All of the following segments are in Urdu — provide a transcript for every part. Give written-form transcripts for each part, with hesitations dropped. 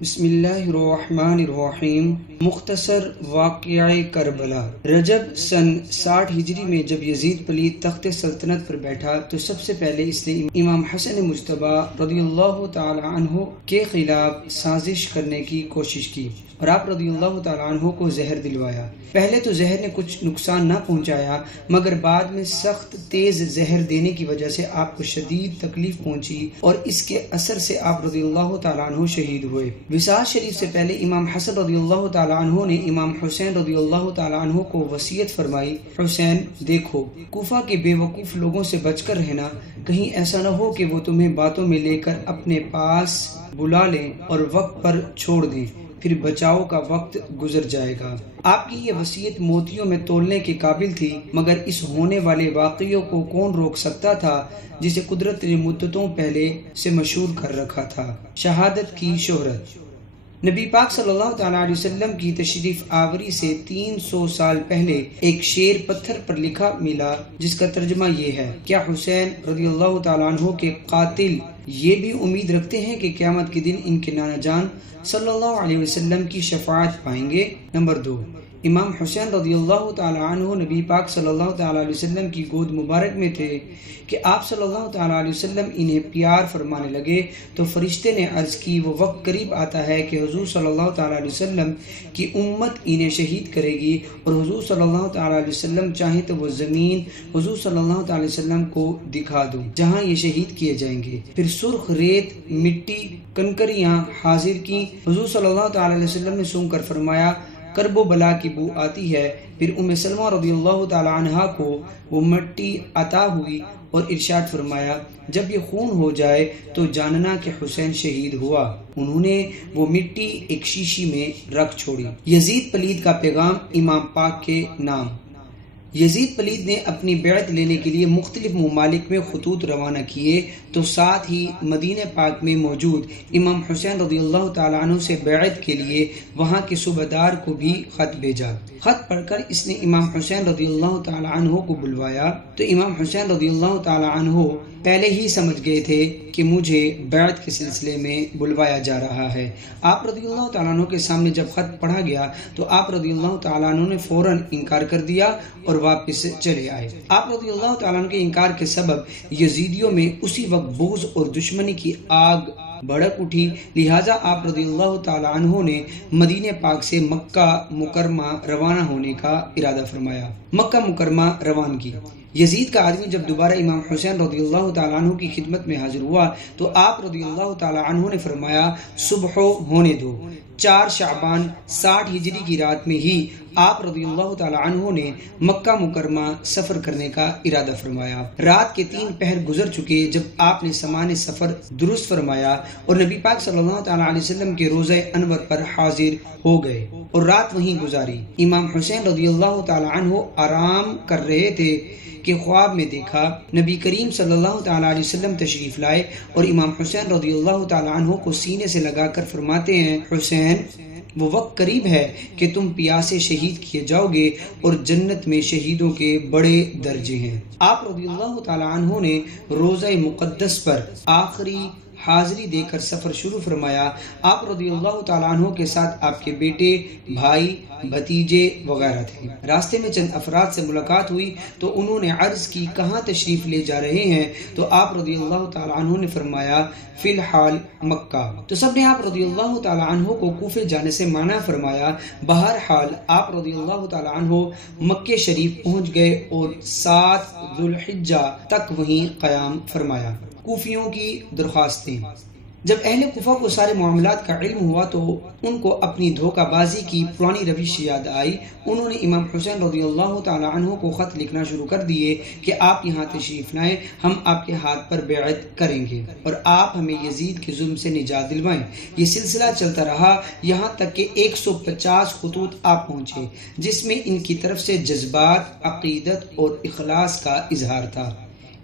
بسم اللہ الرحمن الرحیم۔ مختصر واقعہ کربلا۔ رجب سن 60 ہجری میں جب یزید پلید تخت سلطنت پر بیٹھا تو سب سے پہلے اس نے امام حسن مجتبی رضی اللہ تعالی عنہ کے خلاف سازش کرنے کی کوشش کی اور آپ رضی اللہ تعالی عنہ کو زہر دلوایا۔ پہلے تو زہر نے کچھ نقصان نہ پہنچایا، مگر بعد میں سخت تیز زہر دینے کی وجہ سے آپ کو شدید تکلیف پہنچی اور اس کے اثر سے آپ رضی اللہ تعالی عنہ شہید ہوئے۔ وصال شریف سے پہلے امام حسن رضی اللہ تعالی عنہ نے امام حسین رضی اللہ تعالی عنہ کو وصیت فرمائی، حسین دیکھو، کوفہ کے بے وقوف لوگوں سے بچ کر رہنا، کہیں ایسا نہ ہو کہ وہ تمہیں باتوں میں لے کر اپنے پاس بلا لیں اور وقت پر چھوڑ دیں، پھر بچاؤ کا وقت گزر جائے گا۔ آپ کی یہ وصیت موتیوں میں تولنے کے قابل تھی، مگر اس ہونے والے واقعوں کو کون روک سکتا تھا جسے قدرت نے مدتوں پہلے سے مشہور کر رکھا تھا۔ شہادت کی شہرت۔ نبی پاک صلی اللہ تعالی علیہ وسلم کی تشریف آوری سے 300 سال پہلے ایک شعر پتھر پر لکھا ملا جس کا ترجمہ یہ ہے: کیا حسین رضی اللہ تعالی عنہ کے قاتل یہ بھی امید رکھتے ہیں کہ قیامت کے دن ان کے نانا جان صلی اللہ علیہ وسلم کی شفاعت پائیں گے؟ نمبر 2، امام حسین رضی اللہ تعالی عنہ نبی پاک صلی اللہ تعالی علیہ وسلم کی گود مبارک میں تھے کہ آپ صلی اللہ تعالی علیہ وسلم انہیں پیار فرمانے لگے تو فرشتے نے عرض کی وہ وقت قریب آتا ہے کہ حضور صلی اللہ تعالی علیہ وسلم کی امت انہیں شہید کرے گی، اور حضور صلی اللہ تعالی علیہ وسلم چاہیں تو وہ زمین حضور صلی اللہ تعالی وسلم کو دکھا دو جہاں یہ شہید کیے جائیں گے۔ پھر سرخ ریت، مٹی، کنکریاں حاضر کی۔ حضور صلی اللہ تعالی علیہ وسلم نے سونگ کر فرمایا کرب و بلا کی بو آتی ہے۔ پھر ام سلمہ رضی اللہ تعالی عنہا کو وہ مٹی عطا ہوئی اور ارشاد فرمایا جب یہ خون ہو جائے تو جاننا کہ حسین شہید ہوا۔ انہوں نے وہ مٹی ایک شیشی میں رکھ چھوڑی۔ یزید پلید کا پیغام امام پاک کے نام۔ یزید پلید نے اپنی بیعت لینے کے لیے مختلف ممالک میں خطوط روانہ کیے تو ساتھ ہی مدینہ پاک میں موجود امام حسین رضی اللہ تعالی عنہ سے بیعت کے لیے وہاں کے صوبیدار کو بھی خط بھیجا۔ خط پڑھ کر اس نے امام حسین رضی اللہ تعالی عنہ کو بلوایا تو امام حسین رضی اللہ تعالی عنہ پہلے ہی سمجھ گئے تھے کہ مجھے بیعت کے سلسلے میں بلوایا جا رہا ہے۔ آپ رضی اللہ تعالیٰ عنہ کے سامنے جب خط پڑھا گیا تو آپ رضی اللہ تعالیٰ عنہ نے فوراً انکار کر دیا اور واپس چلے آئے۔ آپ رضی اللہ تعالیٰ عنہ کے انکار کے سبب یزیدیوں میں اسی وقت بغض اور دشمنی کی آگ بھڑک اٹھی، لہٰذا آپ رضی اللہ تعالیٰ عنہ نے مدینہ پاک سے مکہ مکرمہ روانہ ہونے کا ارادہ فرمایا۔ مکہ مکرمہ روانگی۔ یزید کا آدمی جب دوبارہ امام حسین رضی اللہ تعالیٰ عنہ کی خدمت میں حاضر ہوا تو آپ رضی اللہ تعالیٰ عنہ نے فرمایا صبح ہونے دو۔ 4 شعبان 60 ہجری کی رات میں ہی آپ رضی اللہ تعالیٰ عنہ نے مکہ مکرمہ سفر کرنے کا ارادہ فرمایا۔ رات کے 3 پہر گزر چکے جب آپ نے سامان سفر درست فرمایا اور نبی پاک صلی اللہ تعالیٰ علیہ وسلم کے روضہ انور پر حاضر ہو گئے اور رات وہیں گزاری۔ امام حسین رضی اللہ تعالیٰ عنہ آرام کر رہے تھے کہ خواب میں دیکھا نبی کریم صلی اللہ تعالیٰ علیہ وسلم تشریف لائے اور امام حسین رضی اللہ تعالیٰ عنہ کو سینے سے لگا کر فرماتے ہیں حسین وہ وقت قریب ہے کہ تم پیاسے شہید کیے جاؤ گے اور جنت میں شہیدوں کے بڑے درجے ہیں۔ آپ رضی اللہ تعالیٰ عنہ نے روضہ مقدس پر آخری حاضری دے کر سفر شروع فرمایا۔ آپ رضی اللہ تعالیٰ عنہ کے ساتھ آپ کے بیٹے، بھائی، بھتیجے وغیرہ تھے۔ راستے میں چند افراد سے ملاقات ہوئی تو انہوں نے عرض کی کہاں تشریف لے جا رہے ہیں؟ تو آپ رضی اللہ تعالیٰ عنہ نے فرمایا فی الحال مکہ۔ تو سب نے آپ رضی اللہ تعالیٰ عنہ کو کوفے جانے سے منع فرمایا۔ بہرحال آپ رضی اللہ تعالیٰ عنہ مکہ شریف پہنچ گئے اور 7 ذو الحجہ تک وہیں قیام فرمایا۔ کوفیوں کی درخواستیں۔ جب اہل کوفہ کو سارے معاملات کا علم ہوا تو ان کو اپنی دھوکہ بازی کی پرانی روش یاد آئی۔ انہوں نے امام حسین رضی اللہ تعالیٰ عنہ کو خط لکھنا شروع کر دیے کہ آپ یہاں تشریف لائیں، ہم آپ کے ہاتھ پر بیعت کریں گے اور آپ ہمیں یزید کے ظلم سے نجات دلوائیں۔ یہ سلسلہ چلتا رہا یہاں تک کہ 150 خطوط آپ پہنچے جس میں ان کی طرف سے جذبات، عقیدت اور اخلاص کا اظہار تھا۔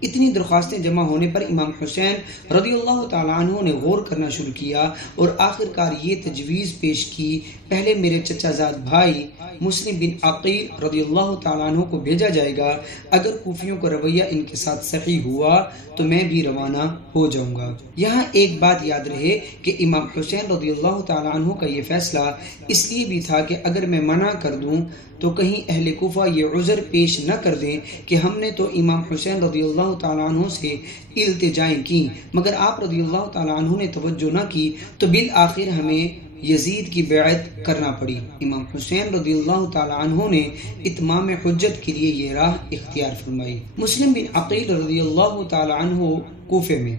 اتنی درخواستیں جمع ہونے پر امام حسین رضی اللہ تعالیٰ عنہ نے غور کرنا شروع کیا اور آخر کار یہ تجویز پیش کی، پہلے میرے چچا زاد بھائی مسلم بن عقیل رضی اللہ تعالیٰ عنہ کو بھیجا جائے گا، اگر کوفیوں کا رویہ ان کے ساتھ صحیح ہوا تو میں بھی روانہ ہو جاؤں گا۔ یہاں ایک بات یاد رہے کہ امام حسین رضی اللہ تعالیٰ عنہ کا یہ فیصلہ اس لیے بھی تھا کہ اگر میں منع کر دوں تو کہیں اہل کوفہ یہ عذر پیش نہ کر دیں کہ ہم نے تو امام حسین رضی اللہ تعالیٰ عنہ سے التجائیں کی مگر آپ رضی اللہ تعالیٰ عنہ نے توجہ نہ کی، تو بالآخر ہمیں یزید کی بیعت کرنا پڑی۔ امام حسین رضی اللہ تعالیٰ عنہ نے اتمام حجت کے لیے یہ راہ اختیار فرمائی۔ مسلم بن عقیل رضی اللہ تعالیٰ عنہ کوفے میں،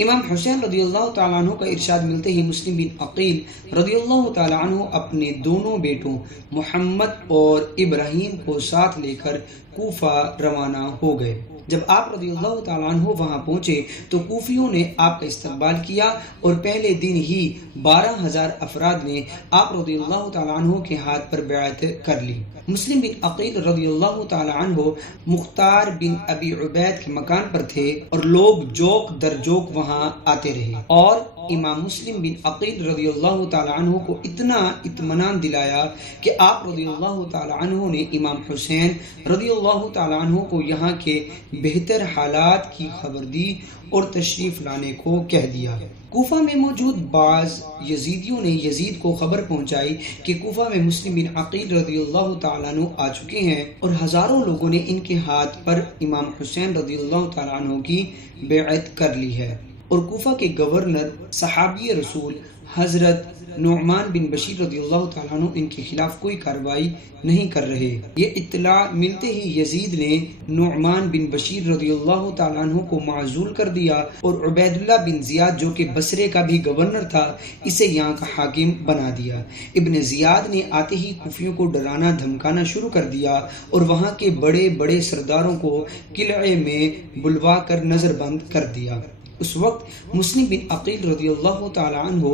امام حسین رضی اللہ تعالیٰ عنہ کا ارشاد ملتے ہی مسلم بن عقیل رضی اللہ تعالیٰ عنہ اپنے دونوں بیٹوں محمد اور ابراہیم کو ساتھ لے کر کوفہ روانہ ہو گئے۔ جب آپ رضی اللہ تعالیٰ عنہ وہاں پہنچے تو کوفیوں نے آپ کا استقبال کیا اور پہلے دن ہی 12,000 افراد نے آپ رضی اللہ تعالیٰ عنہ کے ہاتھ پر بیعت کر لی۔ مسلم بن عقیل رضی اللہ تعالیٰ عنہ مختار بن ابی عبید کے مکان پر تھے اور لوگ جوک در جوک وہاں آتے رہے، اور امام مسلم بن عقیل رضی اللہ تعالیٰ عنہ کو اتنا اطمینان دلایا کہ آپ رضی اللہ تعالیٰ عنہ نے امام حسین رضی اللہ تعالیٰ عنہ کو یہاں کے بہتر حالات کی خبر دی اور تشریف لانے کو کہہ دیا۔ کوفہ میں موجود بعض یزیدیوں نے یزید کو خبر پہنچائی کہ کوفہ میں مسلم بن عقیل رضی اللہ تعالیٰ عنہ آ چکے ہیں اور ہزاروں لوگوں نے ان کے ہاتھ پر امام حسین رضی اللہ تعالیٰ عنہ کی بیعت کر لی ہے، اور کوفہ کے گورنر صحابی رسول حضرت نعمان بن بشیر رضی اللہ تعالیٰ عنہ ان کے خلاف کوئی کارروائی نہیں کر رہے۔ یہ اطلاع ملتے ہی یزید نے نعمان بن بشیر رضی اللہ تعالیٰ عنہ کو معزول کر دیا اور عبید اللہ بن زیاد جو کہ بصرے کا بھی گورنر تھا اسے یہاں کا حاکم بنا دیا۔ ابن زیاد نے آتے ہی کوفیوں کو ڈرانا دھمکانا شروع کر دیا اور وہاں کے بڑے بڑے سرداروں کو قلعے میں بلوا کر نظر بند کر دیا۔ اس وقت مسلم بن عقیل رضی اللہ تعالیٰ عنہ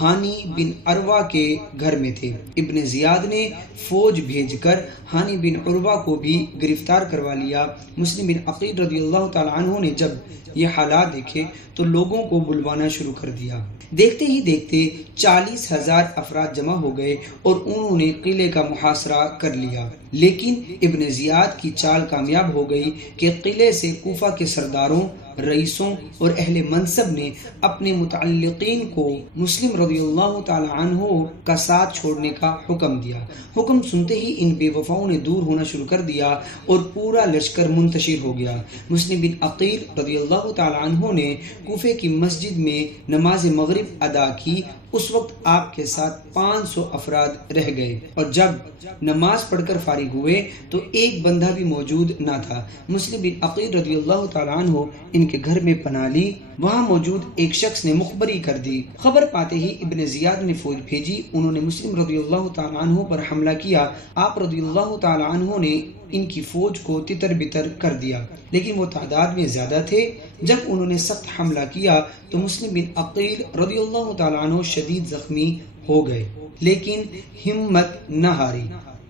ہانی بن عروہ کے گھر میں تھے۔ ابن زیاد نے فوج بھیج کر ہانی بن عروہ کو بھی گرفتار کروا لیا۔ مسلم بن عقیل رضی اللہ تعالیٰ عنہ نے جب یہ حالات دیکھے تو لوگوں کو بلوانا شروع کر دیا۔ دیکھتے ہی دیکھتے 40,000 افراد جمع ہو گئے اور انہوں نے قلعے کا محاصرہ کر لیا، لیکن ابن زیاد کی چال کامیاب ہو گئی کہ قلعے سے کوفہ کے سرداروں، رئیسوں اور اہل منصب نے اپنے متعلقین کو مسلم رضی اللہ تعالی عنہ کا ساتھ چھوڑنے کا حکم دیا۔ حکم سنتے ہی ان بے وفاؤں نے دور ہونا شروع کر دیا اور پورا لشکر منتشر ہو گیا۔ مسلم بن عقیل رضی اللہ تعالی عنہ نے کوفے کی مسجد میں نماز مغرب ادا کی۔ اس وقت آپ کے ساتھ 500 افراد رہ گئے اور جب نماز پڑھ کر فارغ ہوئے تو ایک بندہ بھی موجود نہ تھا۔ مسلم بن عقیل رضی اللہ تعالی عنہ ان کے گھر میں پناہ لی۔ وہاں موجود ایک شخص نے مخبری کر دی۔ خبر پاتے ہی ابن زیاد نے فوج بھیجی۔ انہوں نے مسلم رضی اللہ تعالی عنہ پر حملہ کیا۔ آپ رضی اللہ تعالی عنہ نے ان کی فوج کو تتر بتر کر دیا، لیکن وہ تعداد میں زیادہ تھے۔ جب انہوں نے سخت حملہ کیا تو مسلم بن عقیل رضی اللہ تعالی عنہ شدید زخمی ہو گئے، لیکن ہمت نہ ہاری۔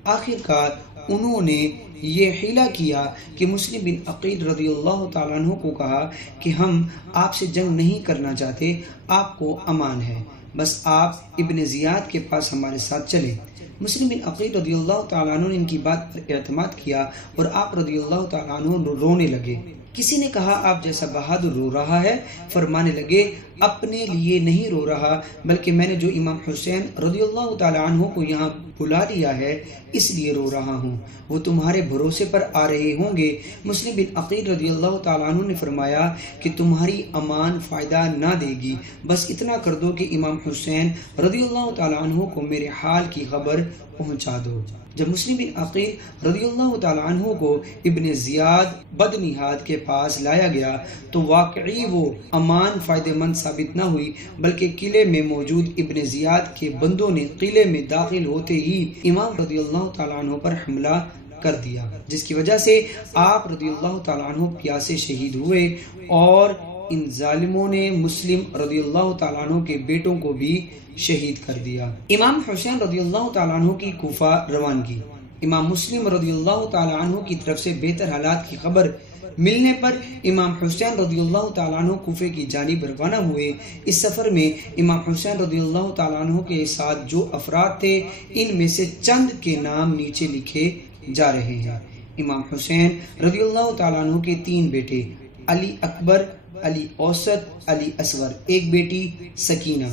آخر کار انہوں نے یہ حیلہ کیا کہ مسلم بن عقیل رضی اللہ تعالیٰ عنہ کو کہا کہ ہم آپ سے جنگ نہیں کرنا چاہتے، آپ کو امان ہے، بس آپ ابن زیاد کے پاس ہمارے ساتھ چلیں۔ مسلم بن عقیل رضی اللہ تعالیٰ عنہ نے ان کی بات پر اعتماد کیا اور آپ رضی اللہ تعالیٰ عنہ رونے لگے۔ کسی نے کہا آپ جیسا بہادر رو رہا ہے؟ فرمانے لگے اپنے لیے نہیں رو رہا، بلکہ میں نے جو امام حسین رضی اللہ تعالی عنہ کو یہاں بلا لیا ہے اس لیے رو رہا ہوں، وہ تمہارے بھروسے پر آ رہے ہوں گے۔ مسلم بن عقیل رضی اللہ تعالی عنہ نے فرمایا کہ تمہاری امان فائدہ نہ دے گی، بس اتنا کر دو کہ امام حسین رضی اللہ تعالی عنہ کو میرے حال کی خبر پہنچا دو۔ جب مسلم بن عقیل رضی اللہ تعالی عنہ کو ابن زیاد بدنہاد کے پاس لایا گیا تو واقعی وہ امان فائدہ مند ثابت نہ ہوئی، بلکہ قلعے میں موجود ابن زیاد کے بندوں نے قلعے میں داخل ہوتے ہی امام رضی اللہ تعالی عنہ پر حملہ کر دیا، جس کی وجہ سے آپ رضی اللہ تعالی عنہ پیاسے شہید ہوئے، اور ان ظالموں نے مسلم رضی اللہ تعالیٰ عنہ کے بیٹوں کو بھی شہید کر دیا۔ امام حسین رضی اللہ تعالیٰ عنہ کی کوفہ روانگی۔ امام مسلم رضی اللہ تعالیٰ عنہ کی طرف سے بہتر حالات کی خبر ملنے پر امام حسین رضی اللہ تعالیٰ عنہ کوفے کی جانب روانہ ہوئے۔ اس سفر میں امام حسین رضی اللہ تعالیٰ عنہ کے ساتھ جو افراد تھے ان میں سے چند کے نام نیچے لکھے جا رہے ہیں۔ امام حسین رضی اللہ تعالیٰ عنہ کے 3 بیٹے، علی اکبر، علی اوسط، علی اصغر، ایک بیٹی سکینہ،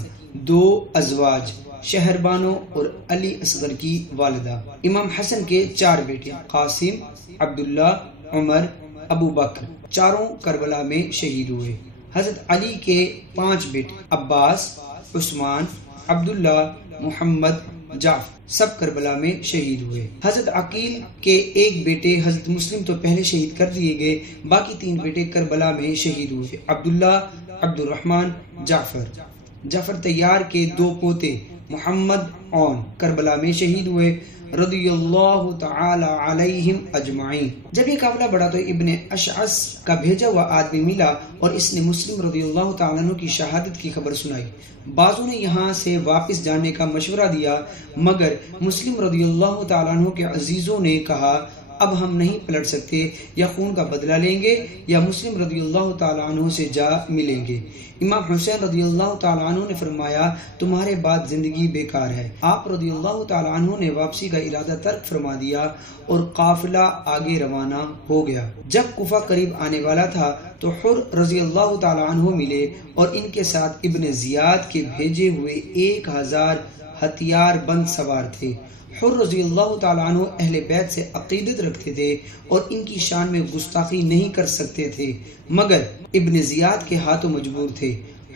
2 ازواج شہربانو اور علی اصغر کی والدہ۔ امام حسن کے 4 بیٹے، قاسم، عبداللہ، عمر، ابو بکر، چاروں کربلا میں شہید ہوئے۔ حضرت علی کے 5 بیٹے، عباس، عثمان، عبداللہ، محمد، جعفر، سب کربلا میں شہید ہوئے۔ حضرت عقیل کے 1 بیٹے حضرت مسلم تو پہلے شہید کر دیے گئے، باقی 3 بیٹے کربلا میں شہید ہوئے، عبداللہ، عبد الرحمن، جعفر طیار کے 2 پوتے محمد اون کربلا میں شہید ہوئے، رضی اللہ تعالی علیہم اجمعین۔ جب یہ قافلہ بڑھا تو ابن اشعث کا بھیجا ہوا آدمی ملا اور اس نے مسلم رضی اللہ تعالیٰ عنہ کی شہادت کی خبر سنائی۔ بعضوں نے یہاں سے واپس جانے کا مشورہ دیا، مگر مسلم رضی اللہ تعالیٰ عنہ کے عزیزوں نے کہا اب ہم نہیں پلٹ سکتے، یا خون کا بدلہ لیں گے یا مسلم رضی اللہ تعالیٰ عنہ سے جا ملیں گے۔ امام حسین رضی اللہ تعالیٰ عنہ نے فرمایا تمہارے بعد زندگی بیکار ہے۔ آپ رضی اللہ تعالیٰ عنہ نے واپسی کا ارادہ ترک فرما دیا اور قافلہ آگے روانہ ہو گیا۔ جب کوفہ قریب آنے والا تھا تو حر رضی اللہ تعالیٰ عنہ ملے اور ان کے ساتھ ابن زیاد کے بھیجے ہوئے 1000 ہتھیار بند سوار تھے۔ حر رضی اللہ تعالیٰ عنہ اہل بیت سے عقیدت رکھتے تھے اور ان کی شان میں گستاخی نہیں کر سکتے تھے، مگر ابن زیاد کے ہاتھوں مجبور تھے۔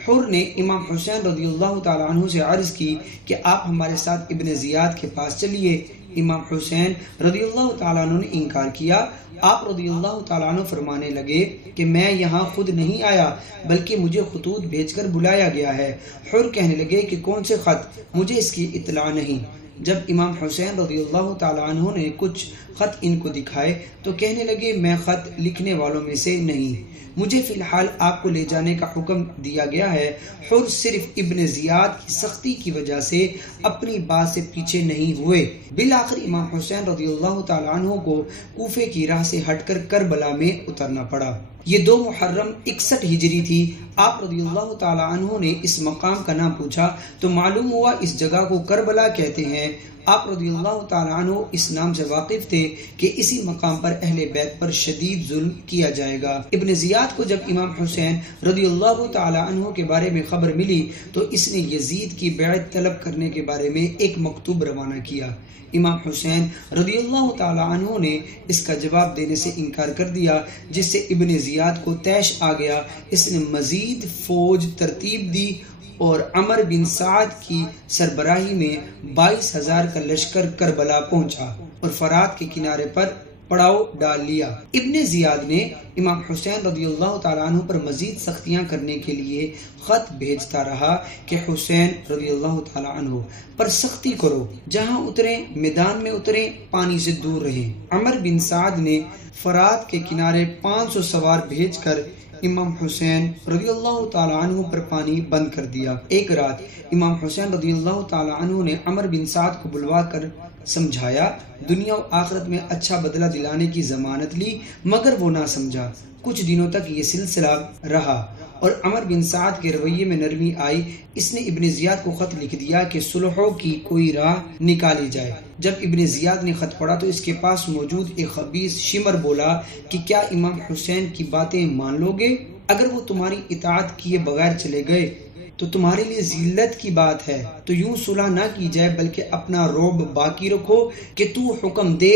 حر نے امام حسین رضی اللہ تعالیٰ عنہ سے عرض کی کہ آپ ہمارے ساتھ ابن زیاد کے پاس چلیے۔ امام حسین رضی اللہ تعالیٰ عنہ نے انکار کیا۔ آپ رضی اللہ تعالیٰ عنہ فرمانے لگے کہ میں یہاں خود نہیں آیا بلکہ مجھے خطوط بھیج کر بلایا گیا ہے۔ حر کہنے لگے کہ کون سے خط؟ مجھے اس کی اطلاع نہیں۔ جب امام حسین رضی اللہ تعالیٰ عنہ نے کچھ خط ان کو دکھائے تو کہنے لگے میں خط لکھنے والوں میں سے نہیں، مجھے فی الحال آپ کو لے جانے کا حکم دیا گیا ہے۔ حر صرف ابن زیاد کی سختی کی وجہ سے اپنی بات سے پیچھے نہیں ہوئے۔ بالآخر امام حسین رضی اللہ تعالیٰ عنہ کو کوفے کی راہ سے ہٹ کر کربلا میں اترنا پڑا۔ یہ 2 محرم 61 ہجری تھی۔ آپ رضی اللہ تعالیٰ عنہ نے اس مقام کا نام پوچھا تو معلوم ہوا اس جگہ کو کربلا کہتے ہیں۔ آپ رضی اللہ تعالیٰ عنہ اس نام سے واقف تھے کہ اسی مقام پر اہل بیت پر شدید ظلم کیا جائے گا۔ ابن زیاد کو جب امام حسین رضی اللہ تعالیٰ عنہ کے بارے میں خبر ملی تو اس نے یزید کی بیعت طلب کرنے کے بارے میں ایک مکتوب روانہ کیا۔ امام حسین رضی اللہ تعالیٰ عنہ نے اس کا جواب دینے سے انکار کر دیا، جس سے ابن زیاد کو طیش آ گیا۔ اس نے مزید فوج ترتیب دی اور عمر بن سعد کی سربراہی میں 22,000 کا لشکر کربلا پہنچا اور فرات کے کنارے پر پڑاؤ ڈال لیا۔ ابن زیاد نے امام حسین رضی اللہ تعالیٰ عنہ پر مزید سختیاں کرنے کے لیے خط بھیجتا رہا کہ حسین رضی اللہ تعالیٰ عنہ پر سختی کرو، جہاں اتریں میدان میں اتریں، پانی سے دور رہیں۔ عمر بن سعد نے فرات کے کنارے 500 سوار بھیج کر امام حسین رضی اللہ تعالیٰ عنہ پر پانی بند کر دیا۔ ایک رات امام حسین رضی اللہ تعالیٰ عنہ نے عمر بن سعد کو بلوا کر سمجھایا، دنیا و آخرت میں اچھا بدلہ دلانے کی ضمانت لی، مگر وہ نہ سمجھا۔ کچھ دنوں تک یہ سلسلہ رہا اور عمر بن سعد کے رویے میں نرمی آئی۔ اس نے ابن زیاد کو خط لکھ دیا کہ صلحوں کی کوئی راہ نکالی جائے۔ جب ابن زیاد نے خط پڑھا تو اس کے پاس موجود ایک خبیث شمر بولا کہ کیا امام حسین کی باتیں مان لو گے؟ اگر وہ تمہاری اطاعت کیے بغیر چلے گئے تو تمہارے لیے ذلت کی بات ہے، تو یوں صلح نہ کی جائے بلکہ اپنا رعب باقی رکھو کہ تو حکم دے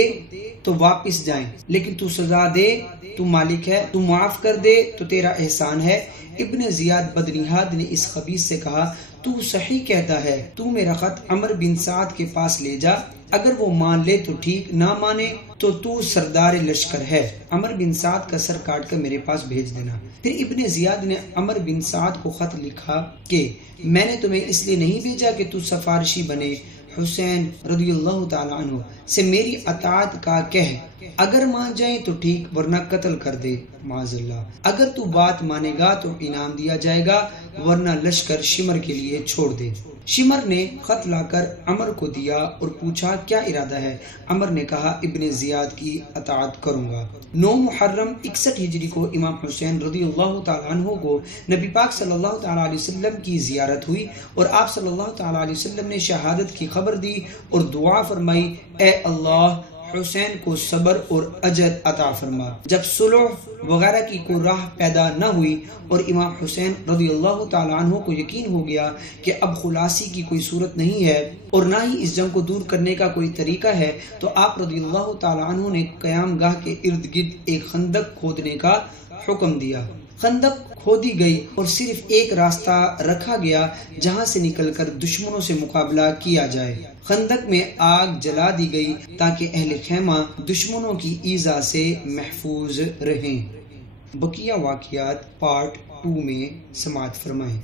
تو واپس جائیں، لیکن تو سزا دے تو مالک ہے، تو معاف کر دے تو تیرا احسان ہے۔ ابن زیاد بدنہاد نے اس خبیث سے کہا تو صحیح کہتا ہے، تو میرا خط عمر بن سعد کے پاس لے جا، اگر وہ مان لے تو ٹھیک، نہ مانے تو سردار لشکر ہے، عمر بن سعد کا سر کاٹ کر میرے پاس بھیج دینا۔ پھر ابن زیاد نے عمر بن سعد کو خط لکھا کہ میں نے تمہیں اس لیے نہیں بھیجا کہ تو سفارشی بنے، حسین رضی اللہ تعالیٰ عنہ سے میری اطاعت کا کہہ اگر مان جائیں تو ٹھیک ورنہ قتل کر دے، معاذ اللہ۔ اگر تو بات مانے گا تو انعام دیا جائے گا ورنہ لشکر شمر کے لیے چھوڑ دے۔ شمر نے خط لا کر عمر کو دیا اور پوچھا کیا ارادہ ہے؟ عمر نے کہا ابن زیاد کی اطاعت کروں گا۔ 9 محرم 61 ہجری کو امام حسین رضی اللہ تعالیٰ عنہ کو نبی پاک صلی اللہ تعالیٰ علیہ وسلم کی زیارت ہوئی اور آپ صلی اللہ تعالیٰ علیہ وسلم نے شہادت کی خبر دی اور دعا فرمائی، اے اللہ حسین کو صبر اور اجر عطا فرما۔ جب صلح وغیرہ کی کوئی راہ پیدا نہ ہوئی اور امام حسین رضی اللہ تعالیٰ عنہ کو یقین ہو گیا کہ اب خلاصی کی کوئی صورت نہیں ہے اور نہ ہی اس جنگ کو دور کرنے کا کوئی طریقہ ہے، تو آپ رضی اللہ تعالیٰ عنہ نے قیام گاہ کے ارد گرد ایک خندق کھودنے کا حکم دیا۔ خندق کھودی گئی اور صرف ایک راستہ رکھا گیا جہاں سے نکل کر دشمنوں سے مقابلہ کیا جائے۔ خندق میں آگ جلا دی گئی تاکہ اہل خیمہ دشمنوں کی ایذا سے محفوظ رہیں۔ بقیہ واقعات پارٹ 2 میں سماعت فرمائیں۔